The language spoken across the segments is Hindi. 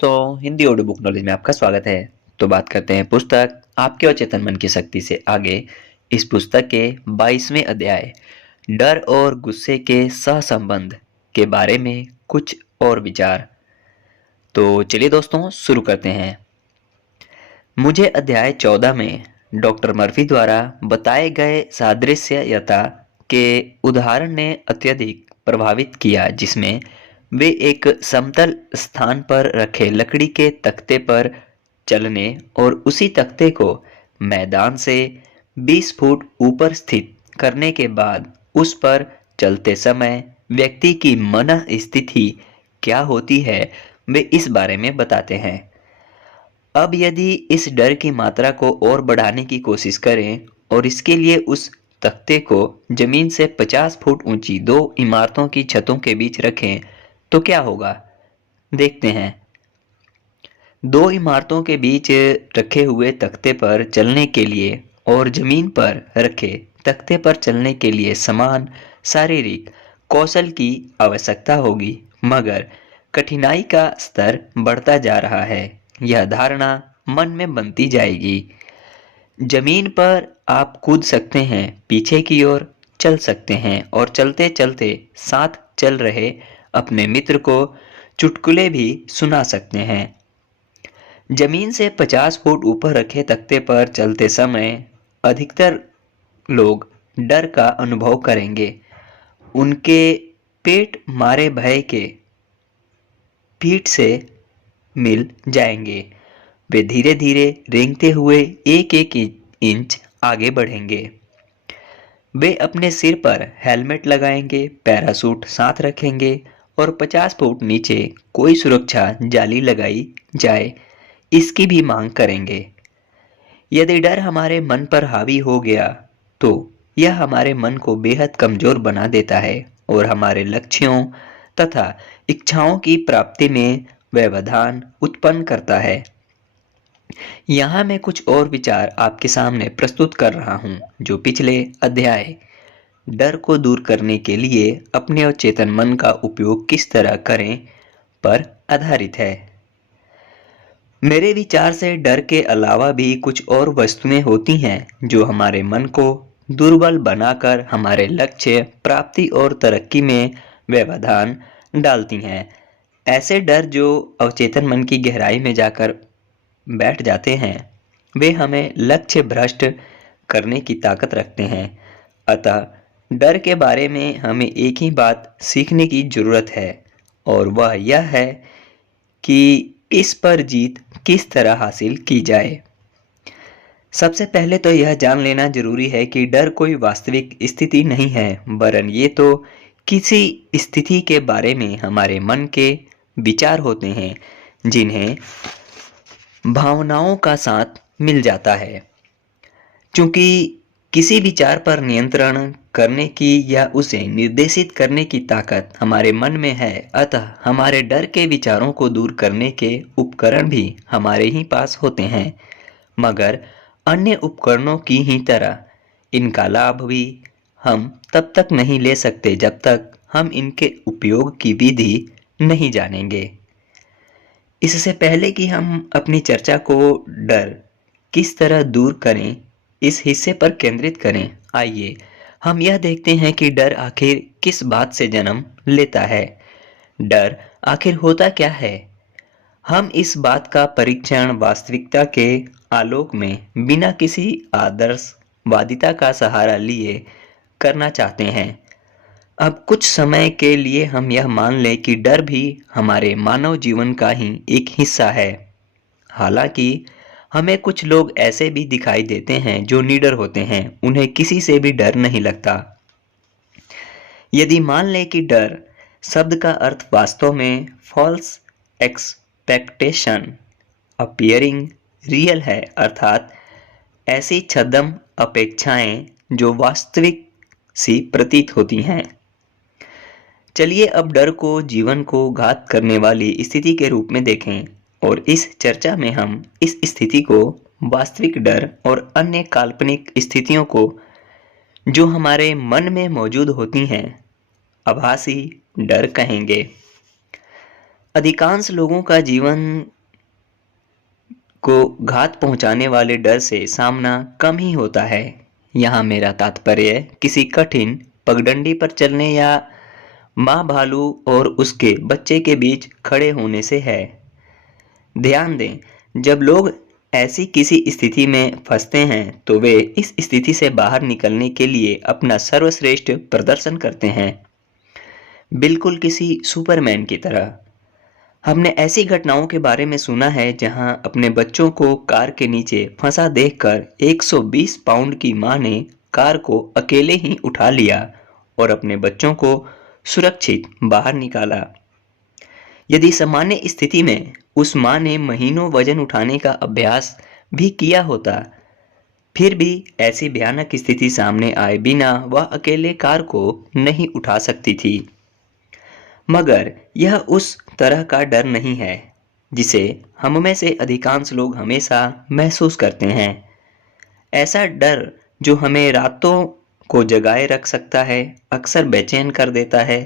तो हिंदी ऑडियो बुक नॉलेज में आपका स्वागत है। तो बात करते हैं पुस्तक आपके अचेतन मन की शक्ति से आगे। इस पुस्तक के 22वें अध्याय डर और गुस्से के सहसंबंध के बारे में कुछ और विचार। तो चलिए दोस्तों शुरू करते हैं। मुझे अध्याय 14 में डॉक्टर मर्फी द्वारा बताए गए सादृश्यता के उदाहरण ने अत्यधिक प्रभावित किया, जिसमें वे एक समतल स्थान पर रखे लकड़ी के तख्ते पर चलने और उसी तख्ते को मैदान से 20 फुट ऊपर स्थित करने के बाद उस पर चलते समय व्यक्ति की मन स्थिति क्या होती है, वे इस बारे में बताते हैं। अब यदि इस डर की मात्रा को और बढ़ाने की कोशिश करें और इसके लिए उस तख्ते को जमीन से 50 फुट ऊंची दो इमारतों की छतों के बीच रखें तो क्या होगा, देखते हैं। दो इमारतों के बीच रखे हुए तख्ते पर चलने के लिए और जमीन पर रखे तख्ते पर चलने के लिए समान शारीरिक कौशल की आवश्यकता होगी, मगर कठिनाई का स्तर बढ़ता जा रहा है। यह धारणा मन में बनती जाएगी। जमीन पर आप कूद सकते हैं, पीछे की ओर चल सकते हैं और चलते चलते साथ चल रहे अपने मित्र को चुटकुले भी सुना सकते हैं। जमीन से 50 फुट ऊपर रखे तख्ते पर चलते समय अधिकतर लोग डर का अनुभव करेंगे। उनके पेट मारे भय के पीठ से मिल जाएंगे। वे धीरे धीरे रेंगते हुए एक एक इंच आगे बढ़ेंगे। वे अपने सिर पर हेलमेट लगाएंगे, पैरासूट साथ रखेंगे और 50 फुट नीचे कोई सुरक्षा जाली लगाई जाए इसकी भी मांग करेंगे। यदि डर हमारे मन पर हावी हो गया तो यह हमारे मन को बेहद कमजोर बना देता है और हमारे लक्ष्यों तथा इच्छाओं की प्राप्ति में व्यवधान उत्पन्न करता है। यहाँ मैं कुछ और विचार आपके सामने प्रस्तुत कर रहा हूँ जो पिछले अध्याय डर को दूर करने के लिए अपने अवचेतन मन का उपयोग किस तरह करें पर आधारित है। मेरे विचार से डर के अलावा भी कुछ और वस्तुएं होती हैं जो हमारे मन को दुर्बल बनाकर हमारे लक्ष्य प्राप्ति और तरक्की में व्यवधान डालती हैं। ऐसे डर जो अवचेतन मन की गहराई में जाकर बैठ जाते हैं, वे हमें लक्ष्य भ्रष्ट करने की ताकत रखते हैं। अतः डर के बारे में हमें एक ही बात सीखने की जरूरत है और वह यह है कि इस पर जीत किस तरह हासिल की जाए। सबसे पहले तो यह जान लेना जरूरी है कि डर कोई वास्तविक स्थिति नहीं है, वरन ये तो किसी स्थिति के बारे में हमारे मन के विचार होते हैं जिन्हें भावनाओं का साथ मिल जाता है। चूंकि किसी विचार पर नियंत्रण करने की या उसे निर्देशित करने की ताकत हमारे मन में है, अतः हमारे डर के विचारों को दूर करने के उपकरण भी हमारे ही पास होते हैं। मगर अन्य उपकरणों की ही तरह इनका लाभ भी हम तब तक नहीं ले सकते जब तक हम इनके उपयोग की विधि नहीं जानेंगे। इससे पहले कि हम अपनी चर्चा को डर किस तरह दूर करें इस हिस्से पर केंद्रित करें, आइए हम यह देखते हैं कि डर आखिर किस बात से जन्म लेता है। डर आखिर होता क्या है? हम इस बात का परीक्षण वास्तविकता के आलोक में बिना किसी आदर्शवादिता का सहारा लिए करना चाहते हैं। अब कुछ समय के लिए हम यह मान लें कि डर भी हमारे मानव जीवन का ही एक हिस्सा है। हालांकि हमें कुछ लोग ऐसे भी दिखाई देते हैं जो निडर होते हैं, उन्हें किसी से भी डर नहीं लगता। यदि मान लें कि डर शब्द का अर्थ वास्तव में फॉल्स एक्सपेक्टेशन अपीयरिंग रियल है, अर्थात ऐसी छद्म अपेक्षाएं जो वास्तविक सी प्रतीत होती हैं। चलिए अब डर को जीवन को घात करने वाली स्थिति के रूप में देखें और इस चर्चा में हम इस स्थिति को वास्तविक डर और अन्य काल्पनिक स्थितियों को जो हमारे मन में मौजूद होती हैं आभासी डर कहेंगे। अधिकांश लोगों का जीवन को घात पहुंचाने वाले डर से सामना कम ही होता है। यहाँ मेरा तात्पर्य किसी कठिन पगडंडी पर चलने या माँ भालू और उसके बच्चे के बीच खड़े होने से है। ध्यान दें, जब लोग ऐसी किसी स्थिति में फंसते हैं तो वे इस स्थिति से बाहर निकलने के लिए अपना सर्वश्रेष्ठ प्रदर्शन करते हैं, बिल्कुल किसी सुपरमैन की तरह। हमने ऐसी घटनाओं के बारे में सुना है जहां अपने बच्चों को कार के नीचे फंसा देखकर 120 पाउंड की मां ने कार को अकेले ही उठा लिया और अपने बच्चों को सुरक्षित बाहर निकाला। यदि सामान्य स्थिति में उस मां ने महीनों वजन उठाने का अभ्यास भी किया होता, फिर भी ऐसी भयानक स्थिति सामने आए बिना वह अकेले कार को नहीं उठा सकती थी। मगर यह उस तरह का डर नहीं है जिसे हम में से अधिकांश लोग हमेशा महसूस करते हैं। ऐसा डर जो हमें रातों को जगाए रख सकता है, अक्सर बेचैन कर देता है।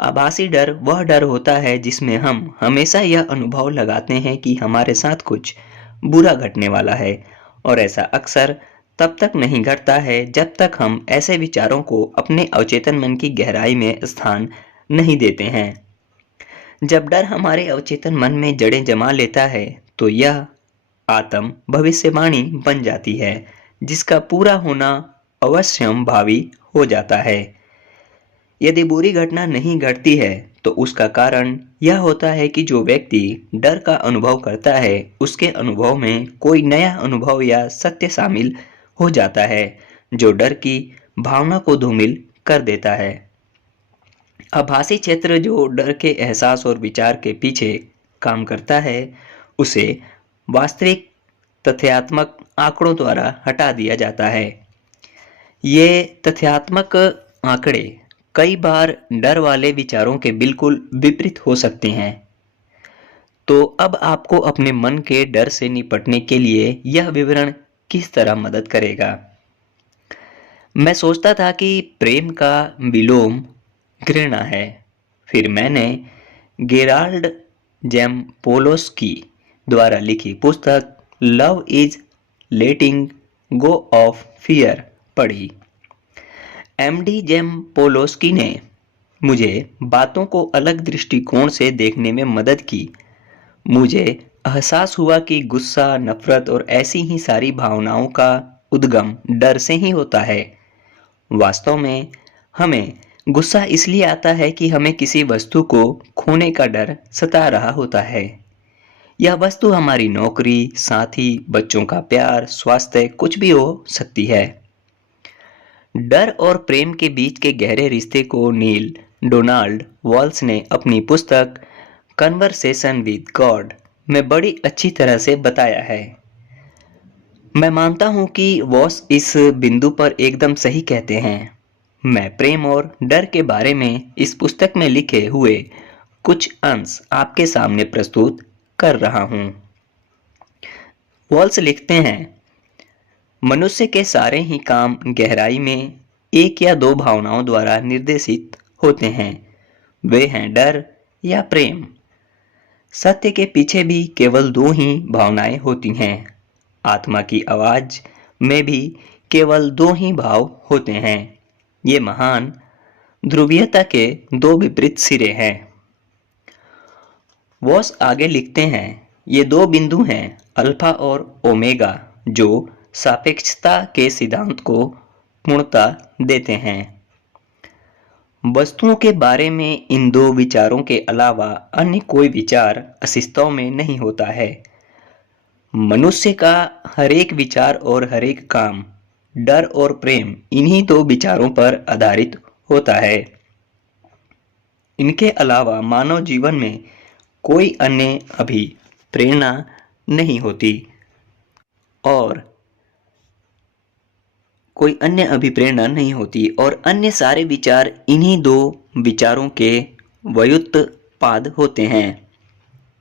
आभासी डर वह डर होता है जिसमें हम हमेशा यह अनुभव लगाते हैं कि हमारे साथ कुछ बुरा घटने वाला है, और ऐसा अक्सर तब तक नहीं घटता है जब तक हम ऐसे विचारों को अपने अवचेतन मन की गहराई में स्थान नहीं देते हैं। जब डर हमारे अवचेतन मन में जड़ें जमा लेता है तो यह आत्म भविष्यवाणी बन जाती है जिसका पूरा होना अवश्यंभावी हो जाता है। यदि बुरी घटना नहीं घटती है तो उसका कारण यह होता है कि जो व्यक्ति डर का अनुभव करता है उसके अनुभव में कोई नया अनुभव या सत्य शामिल हो जाता है जो डर की भावना को धूमिल कर देता है। आभासी क्षेत्र जो डर के एहसास और विचार के पीछे काम करता है उसे वास्तविक तथ्यात्मक आंकड़ों द्वारा हटा दिया जाता है। ये तथ्यात्मक आंकड़े कई बार डर वाले विचारों के बिल्कुल विपरीत हो सकते हैं। तो अब आपको अपने मन के डर से निपटने के लिए यह विवरण किस तरह मदद करेगा? मैं सोचता था कि प्रेम का विलोम घृणा है। फिर मैंने गेराल्ड जेम्पोलोस्की द्वारा लिखी पुस्तक love is letting go of fear पढ़ी। एमडी जेम्पोलोस्की ने मुझे बातों को अलग दृष्टिकोण से देखने में मदद की। मुझे एहसास हुआ कि गुस्सा, नफरत और ऐसी ही सारी भावनाओं का उद्गम डर से ही होता है। वास्तव में हमें गुस्सा इसलिए आता है कि हमें किसी वस्तु को खोने का डर सता रहा होता है। यह वस्तु हमारी नौकरी, साथी, बच्चों का प्यार, स्वास्थ्य, कुछ भी हो सकती है। डर और प्रेम के बीच के गहरे रिश्ते को नील डोनाल्ड वॉल्स ने अपनी पुस्तक कन्वर्सेशन विद गॉड में बड़ी अच्छी तरह से बताया है। मैं मानता हूं कि वॉल्स इस बिंदु पर एकदम सही कहते हैं। मैं प्रेम और डर के बारे में इस पुस्तक में लिखे हुए कुछ अंश आपके सामने प्रस्तुत कर रहा हूं। वॉल्स लिखते हैं, मनुष्य के सारे ही काम गहराई में एक या दो भावनाओं द्वारा निर्देशित होते हैं। वे हैं डर या प्रेम। सत्य के पीछे भी केवल दो ही भावनाएं होती हैं। आत्मा की आवाज में भी केवल दो ही भाव होते हैं। ये महान ध्रुवीयता के दो विपरीत सिरे हैं। वॉस आगे लिखते हैं, ये दो बिंदु हैं अल्फा और ओमेगा जो सापेक्षता के सिद्धांत को पूर्णता देते हैं। वस्तुओं के बारे में इन दो विचारों के अलावा अन्य कोई विचार अस्तित्व में नहीं होता है। मनुष्य का हरेक विचार और हरेक काम डर और प्रेम इन्हीं दो विचारों पर आधारित होता है। इनके अलावा मानव जीवन में कोई अन्य अभिप्रेरणा नहीं होती और अन्य सारे विचार इन्हीं दो विचारों के व्युत्पाद होते हैं।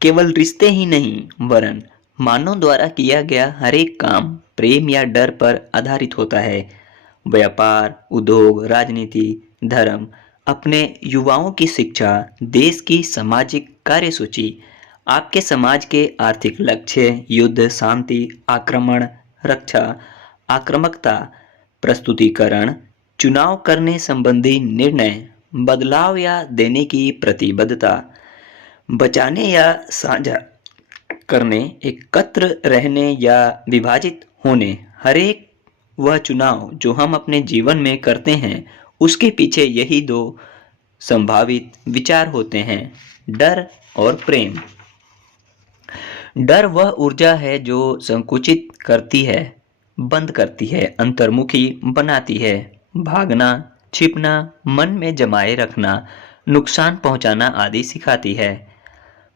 केवल रिश्ते ही नहीं वरन मानव द्वारा किया गया हरेक काम प्रेम या डर पर आधारित होता है। व्यापार, उद्योग, राजनीति, धर्म अपने युवाओं की शिक्षा, देश की सामाजिक कार्यसूची, आपके समाज के आर्थिक लक्ष्य, युद्ध, शांति, आक्रमण, रक्षा, आक्रामकता, प्रस्तुतिकरण, चुनाव करने संबंधी निर्णय, बदलाव या देने की प्रतिबद्धता, बचाने या साझा करने, एकत्र रहने या विभाजित होने, हर एक वह चुनाव जो हम अपने जीवन में करते हैं, उसके पीछे यही दो संभावित विचार होते हैं, डर और प्रेम। डर वह ऊर्जा है जो संकुचित करती है, बंद करती है, अंतर्मुखी बनाती है, भागना, छिपना, मन में जमाए रखना, नुकसान पहुंचाना आदि सिखाती है।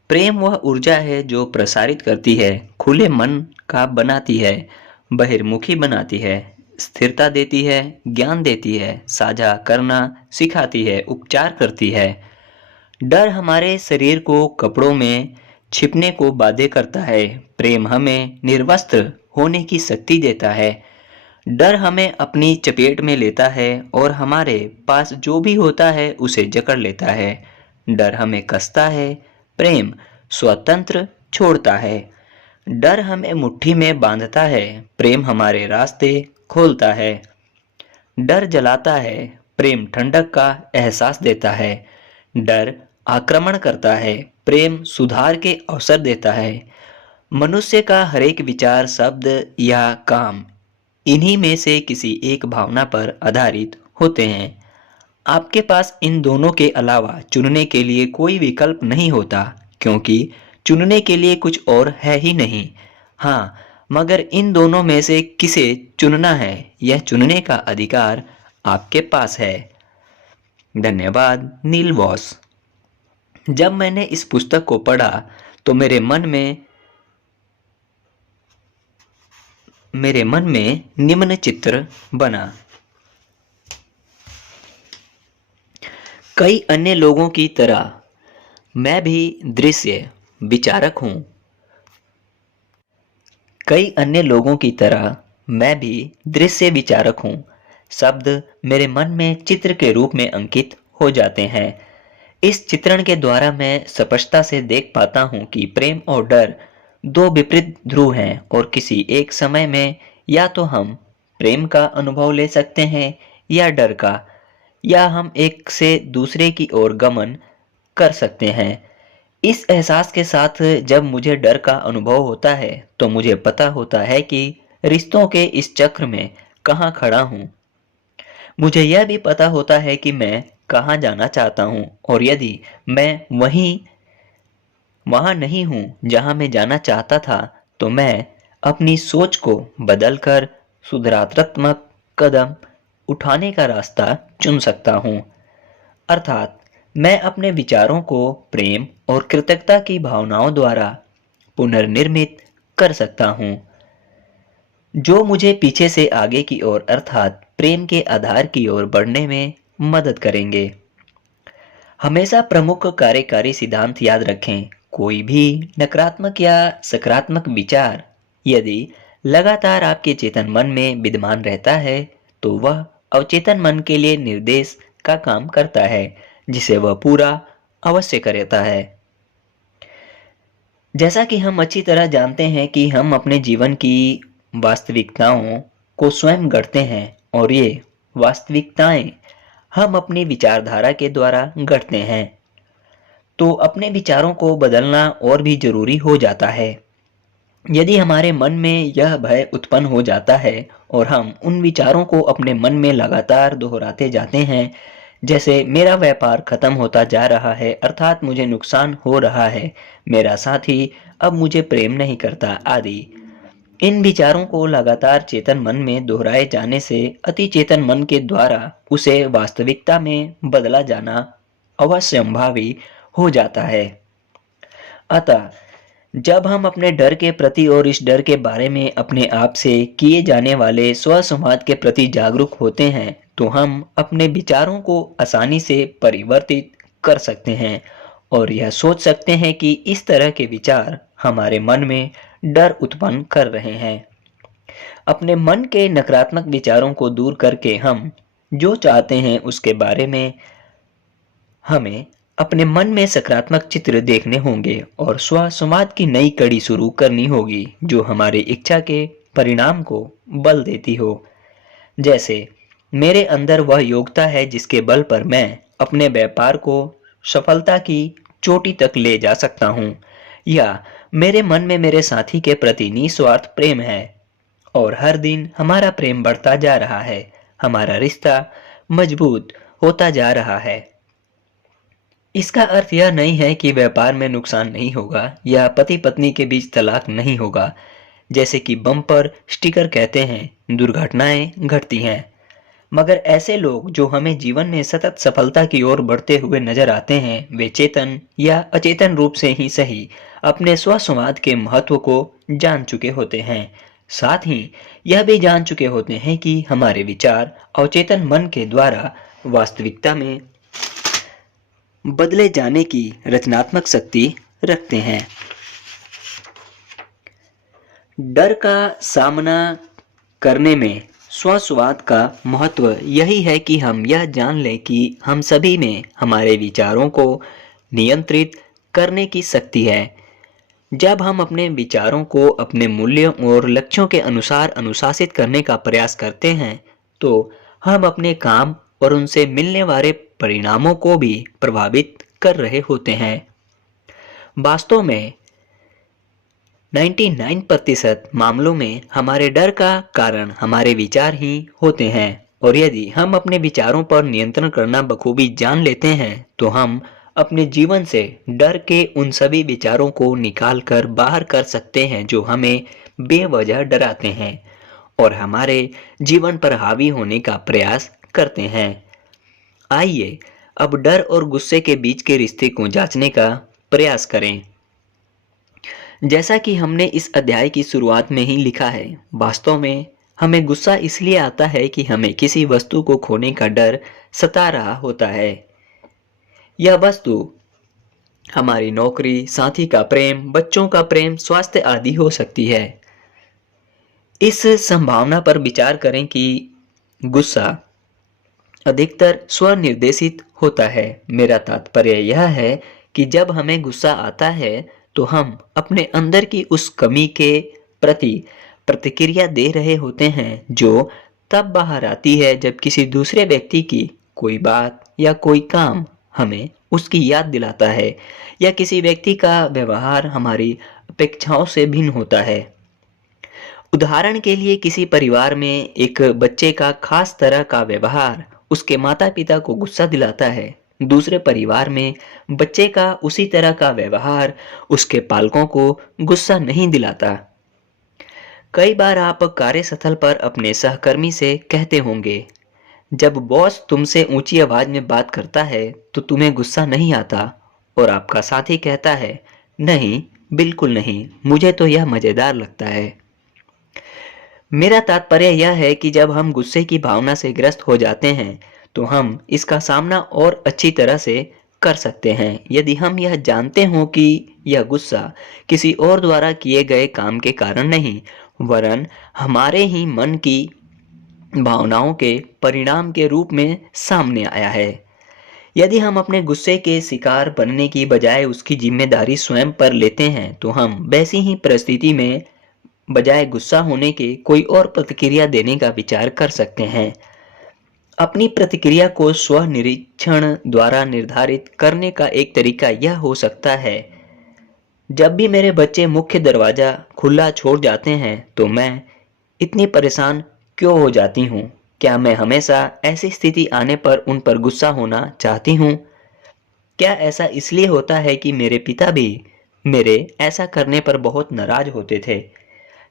प्रेम वह ऊर्जा है जो प्रसारित करती है, खुले मन का बनाती है, बहिर्मुखी बनाती है, स्थिरता देती है, ज्ञान देती है, साझा करना सिखाती है, उपचार करती है। डर हमारे शरीर को कपड़ों में छिपने को बाध्य करता है, प्रेम हमें निर्वस्त्र होने की शक्ति देता है। डर हमें अपनी चपेट में लेता है और हमारे पास जो भी होता है उसे जकड़ लेता है। डर हमें कसता है, प्रेम स्वतंत्र छोड़ता है। डर हमें मुट्ठी में बांधता है, प्रेम हमारे रास्ते खोलता है। डर जलाता है, प्रेम ठंडक का एहसास देता है। डर आक्रमण करता है, प्रेम सुधार के अवसर देता है। मनुष्य का हरेक विचार, शब्द या काम इन्हीं में से किसी एक भावना पर आधारित होते हैं। आपके पास इन दोनों के अलावा चुनने के लिए कोई विकल्प नहीं होता, क्योंकि चुनने के लिए कुछ और है ही नहीं। हाँ, मगर इन दोनों में से किसे चुनना है, यह चुनने का अधिकार आपके पास है। धन्यवाद, नील बॉस। जब मैंने इस पुस्तक को पढ़ा तो मेरे मन में निम्न चित्र बना। कई अन्य लोगों की तरह मैं भी दृश्य विचारक हूँ। कई अन्य लोगों की तरह मैं भी दृश्य विचारक हूँ। शब्द मेरे मन में चित्र के रूप में अंकित हो जाते हैं। इस चित्रण के द्वारा मैं स्पष्टता से देख पाता हूँ कि प्रेम और डर दो विपरीत ध्रुव हैं और किसी एक समय में या तो हम प्रेम का अनुभव ले सकते हैं या डर का, या हम एक से दूसरे की ओर गमन कर सकते हैं। इस एहसास के साथ जब मुझे डर का अनुभव होता है तो मुझे पता होता है कि रिश्तों के इस चक्र में कहाँ खड़ा हूँ। मुझे यह भी पता होता है कि मैं कहाँ जाना चाहता हूँ, और यदि मैं वहाँ नहीं हूँ जहाँ मैं जाना चाहता था, तो मैं अपनी सोच को बदलकर सुधारात्मक कदम उठाने का रास्ता चुन सकता हूँ। अर्थात मैं अपने विचारों को प्रेम और कृतज्ञता की भावनाओं द्वारा पुनर्निर्मित कर सकता हूँ, जो मुझे पीछे से आगे की ओर अर्थात प्रेम के आधार की ओर बढ़ने में मदद करेंगे। हमेशा प्रमुख कार्यकारी सिद्धांत याद रखें। कोई भी नकारात्मक या सकारात्मक विचार यदि लगातार आपके चेतन मन में विद्यमान रहता है, तो वह अवचेतन मन के लिए निर्देश का काम करता है, जिसे वह पूरा अवश्य करता है। जैसा कि हम अच्छी तरह जानते हैं कि हम अपने जीवन की वास्तविकताओं को स्वयं गढ़ते हैं, और ये वास्तविकताएं हम अपनी विचारधारा के द्वारा गढ़ते हैं। तो अपने विचारों को बदलना और भी जरूरी हो जाता है। यदि हमारे मन में यह भय उत्पन्न हो जाता है और हम उन विचारों को अपने मन में लगातार दोहराते जाते हैं, जैसे मेरा व्यापार खत्म होता जा रहा है, अर्थात मुझे नुकसान हो रहा है, मेरा साथी अब मुझे प्रेम नहीं करता आदि, इन विचारों को लगातार चेतन मन में दोहराए जाने से अति चेतन मन के द्वारा उसे वास्तविकता में बदला जाना अवश्यंभावी हो जाता है। अतः जब हम अपने डर के प्रति और इस डर के बारे में अपने आप से किए जाने वाले स्वसंवाद के प्रति जागरूक होते हैं, तो हम अपने विचारों को आसानी से परिवर्तित कर सकते हैं और यह सोच सकते हैं कि इस तरह के विचार हमारे मन में डर उत्पन्न कर रहे हैं। अपने मन के नकारात्मक विचारों को दूर करके हम जो चाहते हैं उसके बारे में हमें अपने मन में सकारात्मक चित्र देखने होंगे और स्वसंवाद की नई कड़ी शुरू करनी होगी जो हमारी इच्छा के परिणाम को बल देती हो। जैसे मेरे अंदर वह योग्यता है जिसके बल पर मैं अपने व्यापार को सफलता की चोटी तक ले जा सकता हूँ, या मेरे मन में मेरे साथी के प्रति निस्वार्थ प्रेम है और हर दिन हमारा प्रेम बढ़ता जा रहा है, हमारा रिश्ता मजबूत होता जा रहा है। इसका अर्थ यह नहीं है कि व्यापार में नुकसान नहीं होगा या पति पत्नी के बीच तलाक नहीं होगा। जैसे कि बम्पर स्टिकर कहते हैं, दुर्घटनाएं घटती हैं, मगर ऐसे लोग जो हमें जीवन में सतत सफलता की ओर बढ़ते हुए नजर आते हैं, वे चेतन या अचेतन रूप से ही सही अपने स्वसंवाद के महत्व को जान चुके होते हैं। साथ ही यह भी जान चुके होते हैं कि हमारे विचार अवचेतन मन के द्वारा वास्तविकता में बदले जाने की रचनात्मक शक्ति रखते हैं। डर का सामना करने में स्वसंवाद का महत्व यही है कि हम यह जान लें कि हम सभी में हमारे विचारों को नियंत्रित करने की शक्ति है। जब हम अपने विचारों को अपने मूल्यों और लक्ष्यों के अनुसार अनुशासित करने का प्रयास करते हैं, तो हम अपने काम और उनसे मिलने वाले परिणामों को भी प्रभावित कर रहे होते हैं। वास्तव में 99% मामलों में हमारे डर का कारण हमारे विचार ही होते हैं, और यदि हम अपने विचारों पर नियंत्रण करना बखूबी जान लेते हैं तो हम अपने जीवन से डर के उन सभी विचारों को निकाल कर बाहर कर सकते हैं जो हमें बेवजह डराते हैं और हमारे जीवन पर हावी होने का प्रयास करते हैं। आइए अब डर और गुस्से के बीच के रिश्ते को जांचने का प्रयास करें। जैसा कि हमने इस अध्याय की शुरुआत में ही लिखा है, वास्तव में हमें गुस्सा इसलिए आता है कि हमें किसी वस्तु को खोने का डर सता रहा होता है। यह वस्तु हमारी नौकरी, साथी का प्रेम, बच्चों का प्रेम, स्वास्थ्य आदि हो सकती है। इस संभावना पर विचार करें कि गुस्सा अधिकतर स्वनिर्देशित होता है। मेरा तात्पर्य यह है कि जब हमें गुस्सा आता है तो हम अपने अंदर की उस कमी के प्रति प्रतिक्रिया दे रहे होते हैं जो तब बाहर आती है जब किसी दूसरे व्यक्ति की कोई बात या कोई काम हमें उसकी याद दिलाता है, या किसी व्यक्ति का व्यवहार हमारी अपेक्षाओं से भिन्न होता है। उदाहरण के लिए किसी परिवार में एक बच्चे का खास तरह का व्यवहार उसके माता पिता को गुस्सा दिलाता है। दूसरे परिवार में बच्चे का उसी तरह का व्यवहार उसके पालकों को गुस्सा नहीं दिलाता। कई बार आप कार्यस्थल पर अपने सहकर्मी से कहते होंगे, जब बॉस तुमसे ऊंची आवाज में बात करता है तो तुम्हें गुस्सा नहीं आता, और आपका साथी कहता है, नहीं, बिल्कुल नहीं, मुझे तो यह मजेदार लगता है। मेरा तात्पर्य यह है कि जब हम गुस्से की भावना से ग्रस्त हो जाते हैं तो हम इसका सामना और अच्छी तरह से कर सकते हैं यदि हम यह जानते हों कि यह गुस्सा किसी और द्वारा किए गए काम के कारण नहीं, वरन हमारे ही मन की भावनाओं के परिणाम के रूप में सामने आया है। यदि हम अपने गुस्से के शिकार बनने की बजाय उसकी जिम्मेदारी स्वयं पर लेते हैं तो हम वैसी ही परिस्थिति में बजाय गुस्सा होने के कोई और प्रतिक्रिया देने का विचार कर सकते हैं। अपनी प्रतिक्रिया को स्व निरीक्षण द्वारा निर्धारित करने का एक तरीका यह हो सकता है, जब भी मेरे बच्चे मुख्य दरवाजा खुला छोड़ जाते हैं तो मैं इतनी परेशान क्यों हो जाती हूँ? क्या मैं हमेशा ऐसी स्थिति आने पर उन पर गुस्सा होना चाहती हूँ? क्या ऐसा इसलिए होता है कि मेरे पिता भी मेरे ऐसा करने पर बहुत नाराज होते थे?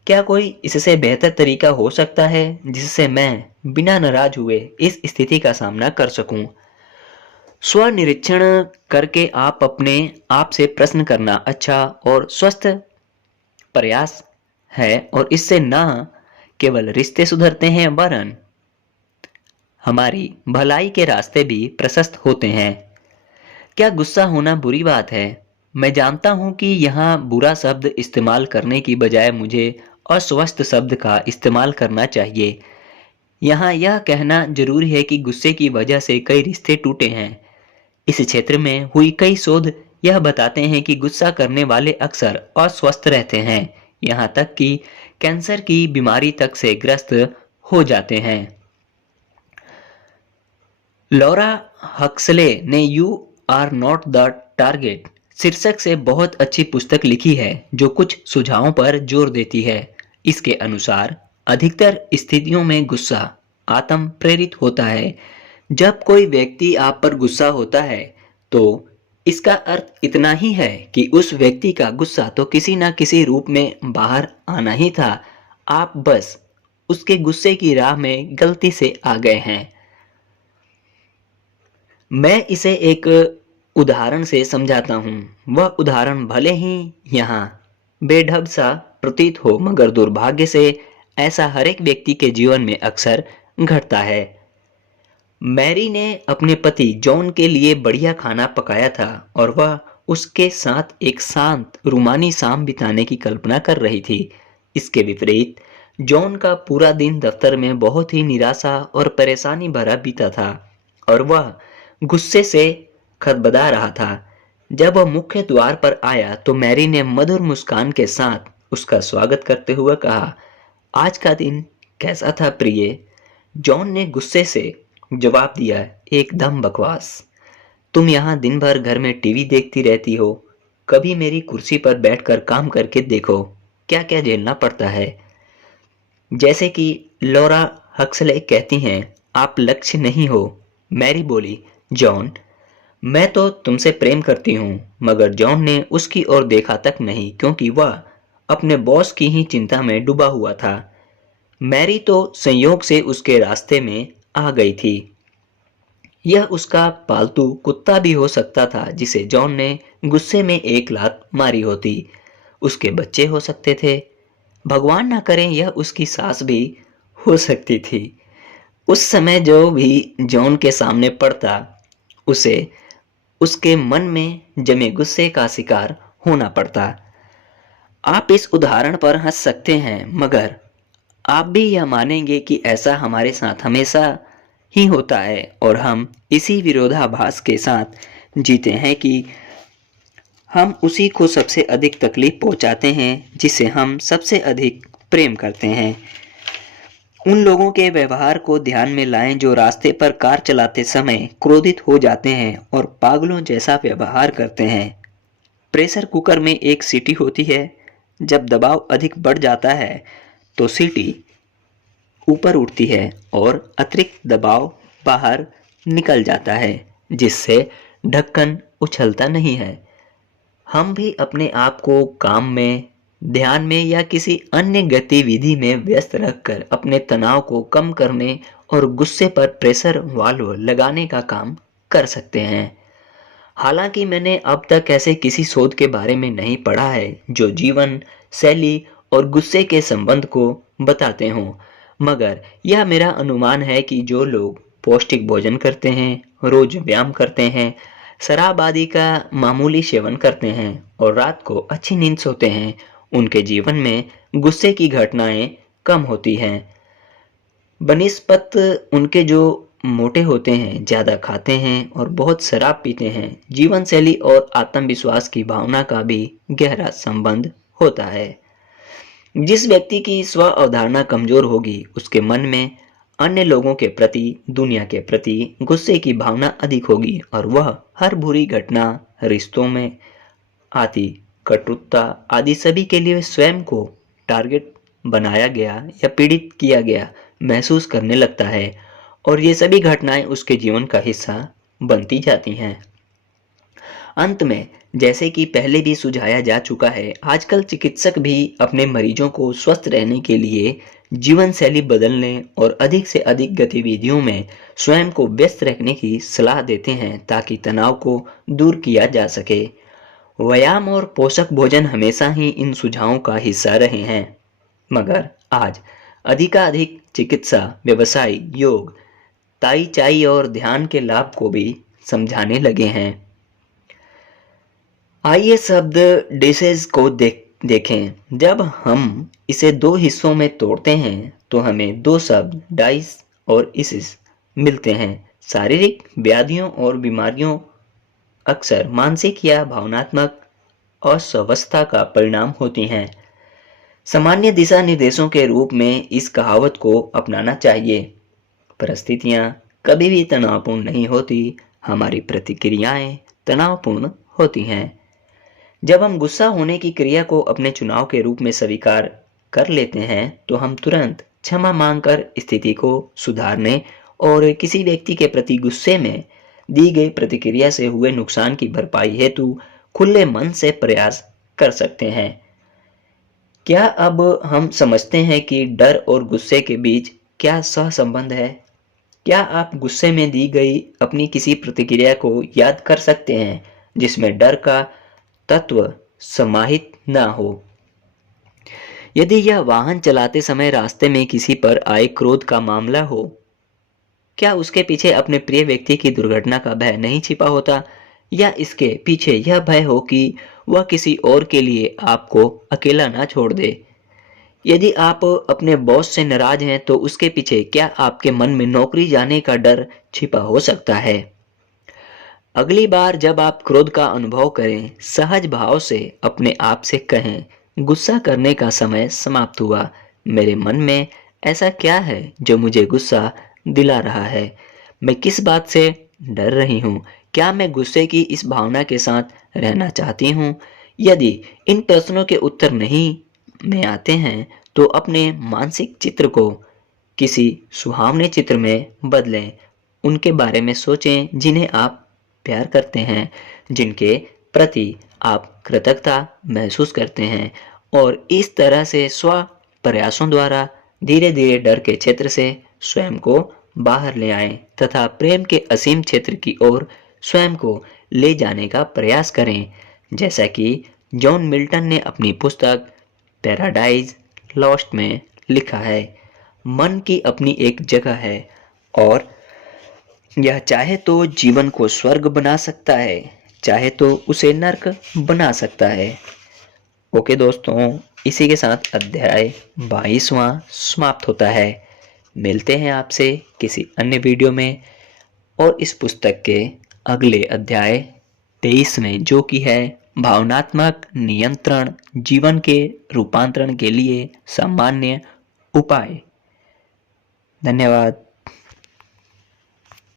क्या कोई इससे बेहतर तरीका हो सकता है जिससे मैं बिना नाराज हुए इस स्थिति का सामना कर सकूं? स्वनिरीक्षण करके आप अपने आप से प्रश्न करना अच्छा और स्वस्थ प्रयास है, और इससे न केवल रिश्ते सुधरते हैं वरन हमारी भलाई के रास्ते भी प्रशस्त होते हैं। क्या गुस्सा होना बुरी बात है? मैं जानता हूं कि यहाँ बुरा शब्द इस्तेमाल करने की बजाय मुझे अस्वस्थ शब्द का इस्तेमाल करना चाहिए। यहाँ यह कहना जरूरी है कि गुस्से की वजह से कई रिश्ते टूटे हैं। इस क्षेत्र में हुई कई शोध यह बताते हैं कि गुस्सा करने वाले अक्सर अस्वस्थ रहते हैं, यहाँ तक कि कैंसर की बीमारी तक से ग्रस्त हो जाते हैं। लॉरा हक्सले ने you are not the target शीर्षक से बहुत अच्छी पुस्तक लिखी है जो कुछ सुझावों पर जोर देती है। इसके अनुसार अधिकतर स्थितियों में गुस्सा आत्म प्रेरित होता है। जब कोई व्यक्ति आप पर गुस्सा होता है तो इसका अर्थ इतना ही है कि उस व्यक्ति का गुस्सा तो किसी न किसी रूप में बाहर आना ही था। आप बस उसके गुस्से की राह में गलती से आ गए हैं। मैं इसे एक उदाहरण से समझाता हूँ। वह उदाहरण भले ही यहाँ बेढब सा प्रतीत हो, मगर दुर्भाग्य से ऐसा हर एक व्यक्ति के जीवन में अक्सर घटता है। मैरी ने अपने पति जॉन के लिए बढ़िया खाना पकाया था और वह उसके साथ एक शांत रूमानी शाम बिताने की कल्पना कर रही थी। इसके विपरीत जॉन का पूरा दिन दफ्तर में बहुत ही निराशा और परेशानी भरा बीता था और वह गुस्से से खदबदा रहा था। जब वह मुख्य द्वार पर आया तो मैरी ने मधुर मुस्कान के साथ उसका स्वागत करते हुए कहा, आज का दिन कैसा था प्रिय? जॉन ने गुस्से से जवाब दिया, एकदम बकवास। तुम यहाँ दिन भर घर में टीवी देखती रहती हो, कभी मेरी कुर्सी पर बैठकर काम करके देखो, क्या क्या झेलना पड़ता है। जैसे कि लॉरा हक्सले कहती हैं, आप लक्ष्य नहीं हो। मैरी बोली, जॉन, मैं तो तुमसे प्रेम करती हूँ। मगर जॉन ने उसकी ओर देखा तक नहीं, क्योंकि वह अपने बॉस की ही चिंता में डूबा हुआ था। मैरी तो संयोग से उसके रास्ते में आ गई थी। यह उसका पालतू कुत्ता भी हो सकता था जिसे जॉन ने गुस्से में एक लात मारी होती। उसके बच्चे हो सकते थे। भगवान ना करे यह उसकी सास भी हो सकती थी। उस समय जो भी जॉन के सामने पड़ता उसे उसके मन में जमे गुस्से का शिकार होना पड़ता। आप इस उदाहरण पर हंस सकते हैं, मगर आप भी यह मानेंगे कि ऐसा हमारे साथ हमेशा ही होता है और हम इसी विरोधाभास के साथ जीते हैं कि हम उसी को सबसे अधिक तकलीफ पहुंचाते हैं जिसे हम सबसे अधिक प्रेम करते हैं। उन लोगों के व्यवहार को ध्यान में लाएं जो रास्ते पर कार चलाते समय क्रोधित हो जाते हैं और पागलों जैसा व्यवहार करते हैं। प्रेशर कुकर में एक सीटी होती है, जब दबाव अधिक बढ़ जाता है तो सीटी ऊपर उठती है और अतिरिक्त दबाव बाहर निकल जाता है, जिससे ढक्कन उछलता नहीं है। हम भी अपने आप को काम में, ध्यान में या किसी अन्य गतिविधि में व्यस्त रखकर अपने तनाव को कम करने और गुस्से पर प्रेशर वाल्व लगाने का काम कर सकते हैं। हालांकि मैंने अब तक ऐसे किसी शोध के बारे में नहीं पढ़ा है जो जीवन शैली और गुस्से के संबंध को बताते हों, मगर यह मेरा अनुमान है कि जो लोग पौष्टिक भोजन करते हैं, रोज व्यायाम करते हैं, शराब आदि का मामूली सेवन करते हैं और रात को अच्छी नींद सोते हैं, उनके जीवन में गुस्से की घटनाएं कम होती हैं। बनिस्पत उनके जो मोटे होते हैं, ज्यादा खाते हैं और बहुत शराब पीते हैं। जीवन शैली और आत्मविश्वास की भावना का भी गहरा संबंध होता है। जिस व्यक्ति की स्व अवधारणा कमजोर होगी उसके मन में अन्य लोगों के प्रति, दुनिया के प्रति गुस्से की भावना अधिक होगी और वह हर बुरी घटना, रिश्तों में आती कटुता आदि सभी के लिए स्वयं को टारगेट बनाया गया या पीड़ित किया गया महसूस करने लगता है और ये सभी घटनाएं उसके जीवन का हिस्सा बनती जाती हैं। अंत में, जैसे कि पहले भी सुझाया जा चुका है, आजकल चिकित्सक भी अपने मरीजों को स्वस्थ रहने के लिए जीवन शैली बदलने और अधिक से अधिक गतिविधियों में स्वयं को व्यस्त रखने की सलाह देते हैं ताकि तनाव को दूर किया जा सके। व्यायाम और पोषक भोजन हमेशा ही इन सुझावों का हिस्सा रहे हैं, मगर आज अधिकाधिक चिकित्सा व्यवसाय योग, ताई चाई और ध्यान के लाभ को भी समझाने लगे हैं। आइए शब्द डिशेज को देखें। जब हम इसे दो हिस्सों में तोड़ते हैं तो हमें दो शब्द डाइस और इसिस मिलते हैं। शारीरिक व्याधियों और बीमारियों अक्सर मानसिक या भावनात्मक अस्वस्थता का परिणाम होती हैं। सामान्य दिशा निर्देशों के रूप में इस कहावत को अपनाना चाहिए। परिस्थितियाँ कभी भी तनावपूर्ण नहीं होती, हमारी प्रतिक्रियाएं तनावपूर्ण होती हैं। जब हम गुस्सा होने की क्रिया को अपने चुनाव के रूप में स्वीकार कर लेते हैं, तो हम तुरंत क्षमा मांगकर स्थिति को सुधारने और किसी व्यक्ति के प्रति गुस्से में दी गई प्रतिक्रिया से हुए नुकसान की भरपाई हेतु खुले मन से प्रयास कर सकते हैं। क्या अब हम समझते हैं कि डर और गुस्से के बीच क्या सहसंबंध है? क्या आप गुस्से में दी गई अपनी किसी प्रतिक्रिया को याद कर सकते हैं जिसमें डर का तत्व समाहित ना हो? यदि यह वाहन चलाते समय रास्ते में किसी पर आए क्रोध का मामला हो, क्या उसके पीछे अपने प्रिय व्यक्ति की दुर्घटना का भय नहीं छिपा होता, या इसके पीछे यह भय हो कि वह किसी और के लिए आपको अकेला ना छोड़ दे? यदि आप अपने बॉस से नाराज हैं, तो उसके पीछे क्या आपके मन में नौकरी जाने का डर छिपा हो सकता है? अगली बार जब आप क्रोध का अनुभव करें, सहज भाव से अपने आप से कहें, गुस्सा करने का समय समाप्त हुआ। मेरे मन में ऐसा क्या है जो मुझे गुस्सा दिला रहा है? मैं किस बात से डर रही हूँ? क्या मैं गुस्से की इस भावना के साथ रहना चाहती हूँ? यदि इन प्रश्नों के उत्तर नहीं में आते हैं, तो अपने मानसिक चित्र को किसी सुहावने चित्र में बदलें। उनके बारे में सोचें जिन्हें आप प्यार करते हैं, जिनके प्रति आप कृतज्ञता महसूस करते हैं, और इस तरह से स्व प्रयासों द्वारा धीरे धीरे डर के क्षेत्र से स्वयं को बाहर ले आएं तथा प्रेम के असीम क्षेत्र की ओर स्वयं को ले जाने का प्रयास करें। जैसा कि जॉन मिल्टन ने अपनी पुस्तक पैराडाइज लॉस्ट में लिखा है, मन की अपनी एक जगह है और यह चाहे तो जीवन को स्वर्ग बना सकता है, चाहे तो उसे नर्क बना सकता है। ओके दोस्तों, इसी के साथ अध्याय 22वां समाप्त होता है। मिलते हैं आपसे किसी अन्य वीडियो में और इस पुस्तक के अगले अध्याय 23 में, जो कि है भावनात्मक नियंत्रण जीवन के रूपांतरण के लिए सामान्य उपाय। धन्यवाद।